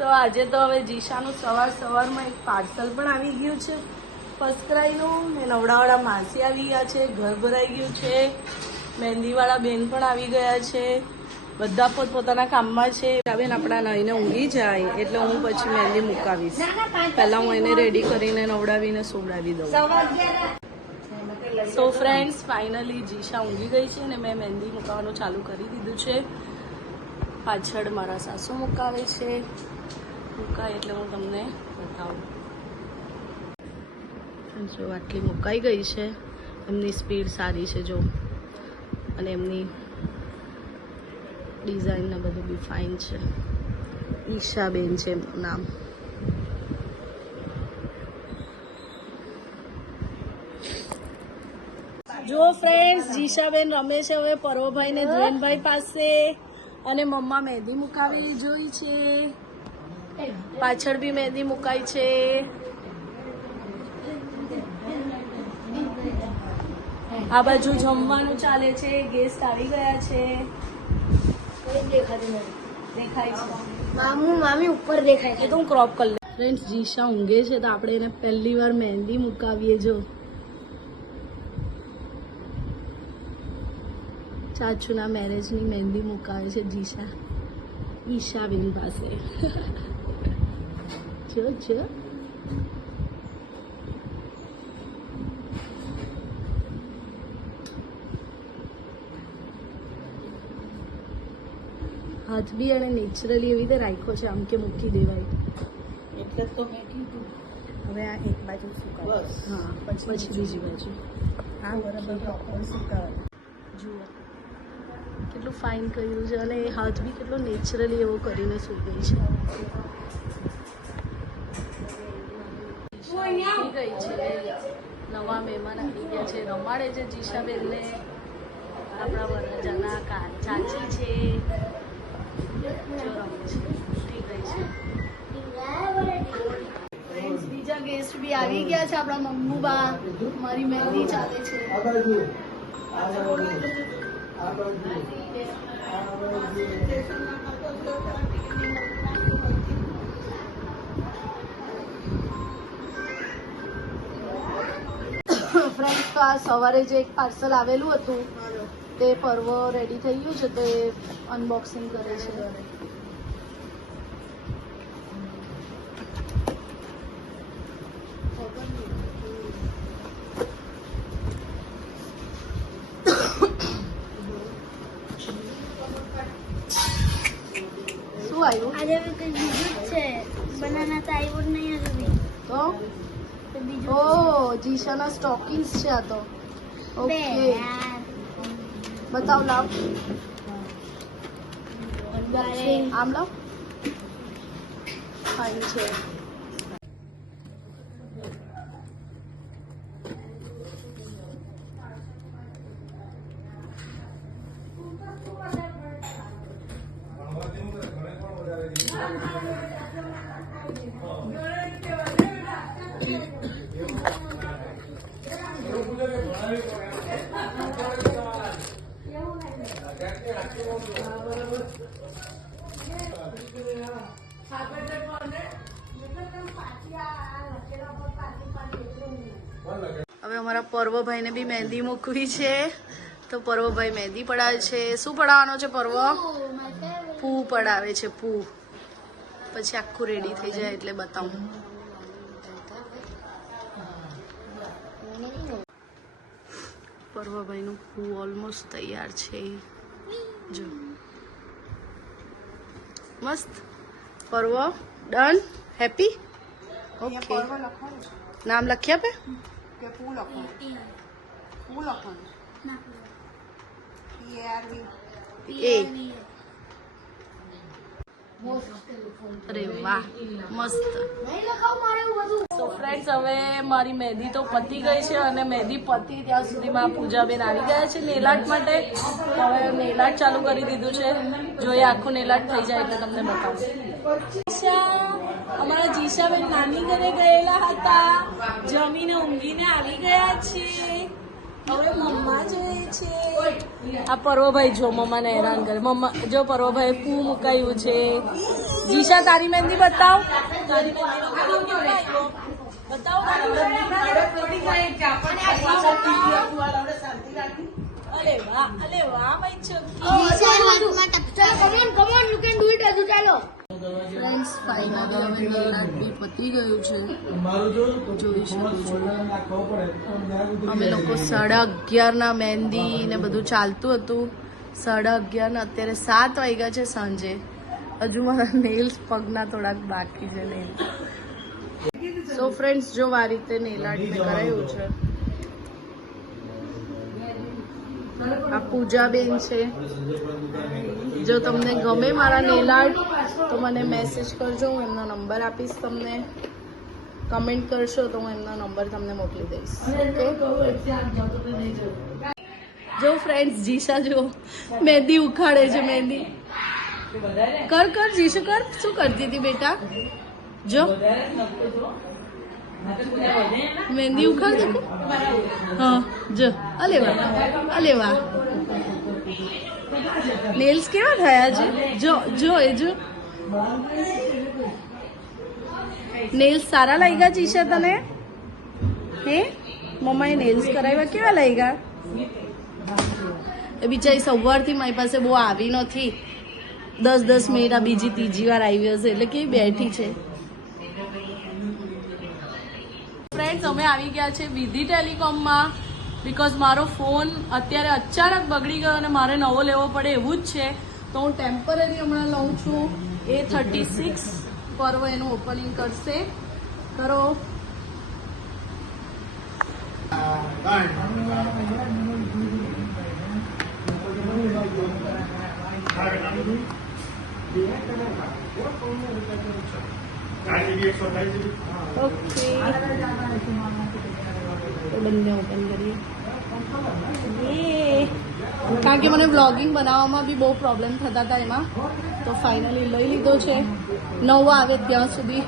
તો આજે તો હવે જીશાનું સવારમાં એક પાર્સલ પણ આવી ગયું છે ફર્સ્ટ ક્રાઈનું ને નવડાવાળા માસી આવી ગયા છે, ઘર ભરાઈ ગયું છે, મહેંદીવાળા બેન પણ આવી ગયા છે, બધા પોતપોતાના કામમાં છે. બેન આપણા નાઈને ઊંઘી જાય એટલે હું પછી મહેંદી મુકાવીશ. પહેલાં હું એને રેડી કરીને નવડાવીને સોવડાવી દઉં. સો ફ્રેન્ડ્સ, ફાઇનલી જીશા ઊંઘી ગઈ છે ને મેં મહેંદી મુકાવવાનું ચાલુ કરી દીધું છે. પાછળ મારા સાસુ મુકાવે છે. મુકાય એટલે હું તમને બતાવું. જો આટલી મુકાઈ ગઈ છે. એમની સ્પીડ સારી છે જો, અને એમની ડિઝાઇન ને બધું બી ફાઇન છે. ઈશાબેન છે એમનું નામ. જો ફ્રેન્ડ્સ, જીશાબેન રમે છે હવે પર્વભાઈ ને ધ્રેનભાઈ પાસે, અને મમ્મા મહેંદી મુકાવી જોઈ છે. પાછળ બી મહેંદી મુકાઈ છે. આ બાજુ જમવાનું ચાલે છે. ગેસ્ટ આવી ગયા છે. દેખાય છે મામી ઉપર દેખાય છે. તો હું ક્રોપ કરી લઉં. ફ્રેન્ડ્સ, જીશા ઊંઘે છે તો આપણે એને પહેલી વાર મહેંદી મુકાવીએ. જો ચાચુના મેરેજની મહેંદી મુકાવે છે જીશા ઈશાબેન પાસે. જો હાથ બી એને નેચરલી એવી રીતે રાખ્યો છે, આમ કે મૂકી દેવાય એટલે તો મેં કીધું. હવે આ એક બાજુ સુકાવે, હા, પછી બીજી બાજુ આ બરાબર સુકાવે. જુઓ કેટલું ફાઇન કર્યું છે, અને એ હાથ બી કેટલો નેચરલી એવો કરીને સૂઈ ગઈ છે. ગઈ છે. નવા મહેમાન આવી ગયા છે. રમાડે છે જીશાબેનને. આપણા વરરાજાના ચાચી છે. બીજા ગેસ્ટ બી આવી ગયા છે. આપણા મમ્મુબા. મારી મહેંદી ચાલે છે. ફ્રેન્ડ્સ, તો આ સવારે જે એક પાર્સલ આવેલું હતું તે પર્વ રેડી થઈ ગયું છે તો એ અનબોક્સિંગ કરે છે. શું આવ્યું? આજે કંઈ બીજું જ છે. બનાના તો આવ્યું જ નહીં હજુ. તો ઓ જીશાના સ્ટોકિંગ્સ છે આ તો. ઓકે, બતાવ, લાવ. આમ લાવ. ફાઇન છે. હવે અમારા પર્વભાઈને બી મહેંદી મૂકવી છે તો પર્વભાઈ મહેંદી પડાવે છે. શું પડાવવાનો છે પર્વ? પૂ પડાવે છે. પૂ પછી આખું રેડી થઈ જાય એટલે બતાવું. પર્વભાઈનું પૂ ઓલમોસ્ટ તૈયાર છે. જો મસ્ત. પર્વ ડન. હેપી? ઓકે. નામ લખી આપે? અરે વાહ, મસ્ત. તો ફ્રેન્ડ્સ, હવે મારી મહેંદી તો પતી ગઈ છે, અને મહેંદી પતી ત્યાં સુધીમાં પૂજાબેન આવી ગયા છે નેલ આર્ટ માટે. હવે નેલ આર્ટ ચાલુ કરી દીધું છે. જો એ આખું નેલ આર્ટ થઈ જાય એટલે તમને બતાવું. અમારા જીશાબેન નાની ઘરે ગયેલા હતા, જમીને ઊંઘીને આવી ગયા છે. હવે મમ્મા જોઈએ છે. આ પર્વભાઈ જો મમ્માને હેરાન કરે. મમ્મા જો પર્વભાઈ પૂ મુકાયું છે. જીશા તારી મહેંદી બતાવ. તારી મહેંદી બતાવ. અરે વાહ, અરે વાહ મારી છોકરી. ફ્રેન્ડ્સ ફાઇનલી હવે નેલ આર્ટ બી પતી ગયું છે. જોઈ શકો છો અમે લોકો 11:30 મહેંદી ને બધું ચાલતું હતું. 11:30 ને અત્યારે 7 વાગ્યા છે સાંજે. હજુ મારા નેલ્સ પગના થોડાક બાકી છે નેલ. સો ફ્રેન્ડ્સ જો આ રીતે નેલ આર્ટ મેં કરાયું છે. આ પૂજાબેન છે. જો તમને ગમે મારા નેલ આર્ટ તો મને મેસેજ કરજો. હું એમનો નંબર આપીશ તમને. કમેન્ટ કરશો તો હું એમનો નંબર તમને મોકલી દઈશ. જો ફ્રેન્ડ્સ જીશા જો મહેંદી ઉખાડે છે. મહેંદી કર જીશુ કર. શું કરતી હતી બેટા? જો મહેંદી ઉખાડ દે. હા જો અલે વાહ. નેલ્સ કેવા થયા છે? જો નેલ્સ સારા લાગ્યા જીશા તને? હે મમ્માએ નેલ્સ કરાવ્યા કેવા લાગ્યા? એ બિચારી સવારથી મારી પાસે બહુ આવી નથી. 10 મિનિટ આ બીજી ત્રીજી વાર આવી હશે એટલે કેવી બેઠી છે. ફ્રેન્ડ્સ અમે આવી ગયા છે વિધિ ટેલિકોમમાં. બિકોઝ મારો ફોન અત્યારે અચાનક બગડી ગયો અને મારે નવો લેવો પડે એવું જ છે. તો હું ટેમ્પરરી હમણાં લઉં છું. A36 પર્વ એનું ઓપનિંગ કરશે. કરો. ઓકે બંને ઓપન કરીએ. કારણ કે મને વ્લોગિંગ બનાવવામાં બી બહુ પ્રોબ્લેમ થતા હતા એમાં. તો ફાઇનલી લઈ લીધો છે. નવો આવે ત્યાં સુધી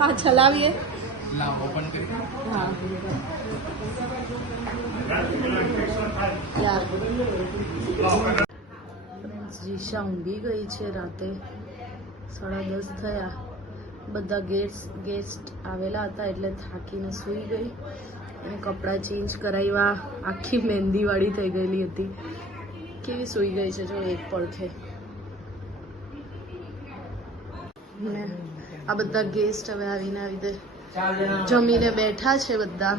હા ચલાવીએ. હા જીશા ઊંઘી ગઈ છે. રાતે 10:30 થયા. બધા ગેસ્ટ આવેલા હતા એટલે થાકીને સૂઈ ગઈ. અને કપડાં ચેન્જ કરાવ્યા. આખી મહેંદીવાળી થઈ ગયેલી હતી. કેવી સૂઈ ગઈ છે જો એક પડખે. આ બધા ગેસ્ટ હવે આવીને આવી રીતે જમીને બેઠા છે બધા.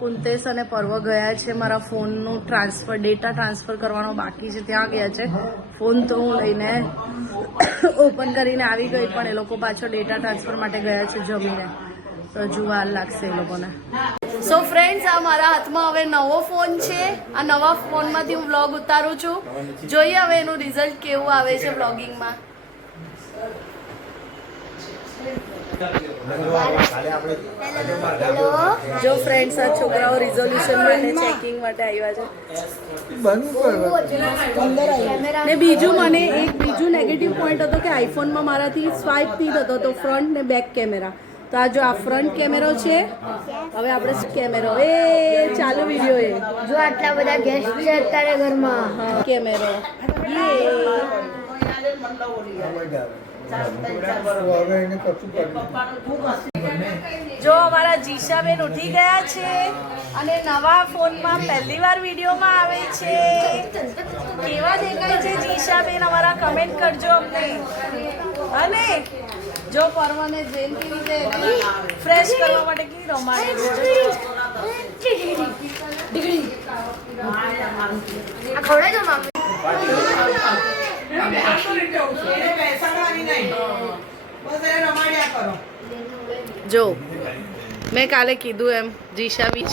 કુંતેશ અને પર્વ ગયા છે મારા ફોનનું ડેટા ટ્રાન્સફર કરવાનો બાકી છે ત્યાં ગયા છે. ફોન તો હું લઈને ઓપન કરીને આવી ગઈ પણ એ લોકો પાછો ડેટા ટ્રાન્સફર માટે ગયા છે જમીને. તો હજુ વાર લાગશે એ લોકોને. સો ફ્રેન્ડ્સ આ મારા હાથમાં હવે નવો ફોન છે. આ નવા ફોનમાંથી હું વ્લોગ ઉતારું છું. જોઈએ હવે એનું રિઝલ્ટ કેવું આવે છે વ્લોગિંગમાં. જો ફ્રેન્ડ્સ આ છોકરાઓ રિઝોલ્યુશન માટે ચેકિંગ માટે આવ્યા છે. ને બીજું મને એક બીજું નેગેટિવ પોઈન્ટ હતો કે આઈફોનમાં મારાથી સ્વાઇપ નહીં થતો તો ફ્રન્ટ ને બેક કેમેરા. તો આ જો આ ફ્રન્ટ કેમેરો છે. હવે આપણે કેમેરો ચાલુ વિડીયો જો આટલા બધા ગેસ્ટ છે અત્યારે ઘરમાં. કેમેરો જો અમારા જીશાબેન ઉઠી ગયા છે અને નવા ફોનમાં પહેલી વાર વિડીયોમાં આવે છે. કેવા દેખાય છે જીશાબેન અમારા કમેન્ટ કરજો અમને. અને જો પર્વને જેમ કેવી રીતે ફ્રેશ કરવા માટે કેવી રમાડે જો મેં કાલે કીધું એમ જીશા બીચ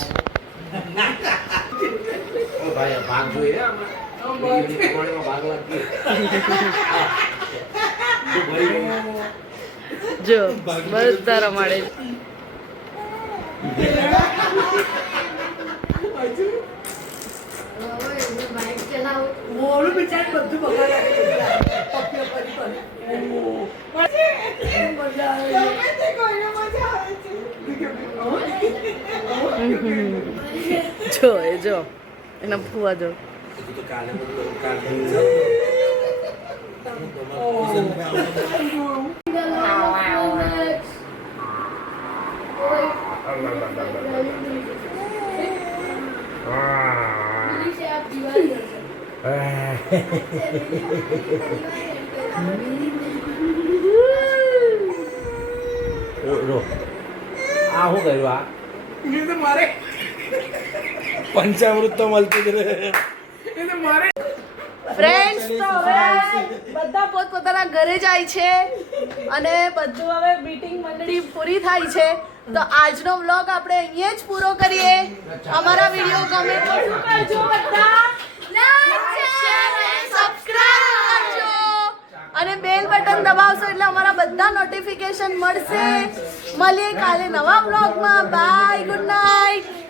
જો બધા રમાડે. મોડું બિચાર બધું બગાડે. જો એ જો એના ફુવા જો આ શું કર્યું આ મારે પંચામૃત તો મળતું જ રહે ફ્રેન્ડ્સ તો હવે બધા પોતપોતાના ઘરે જાય છે અને બધું હવે મીટિંગ મંડળી પૂરી થાય છે તો આજનો વ્લોગ આપણે અહીંયા જ પૂરો કરીએ અમારા વિડીયો ગમે તો શું કરજો બધા લાઈક શેર અને સબસ્ક્રાઇબ કરજો અને બેલ બટન દબાવશો એટલે અમારા બધા નોટિફિકેશન મળશે મળીએ કાલે નવા વ્લોગમાં બાય ગુડ નાઇટ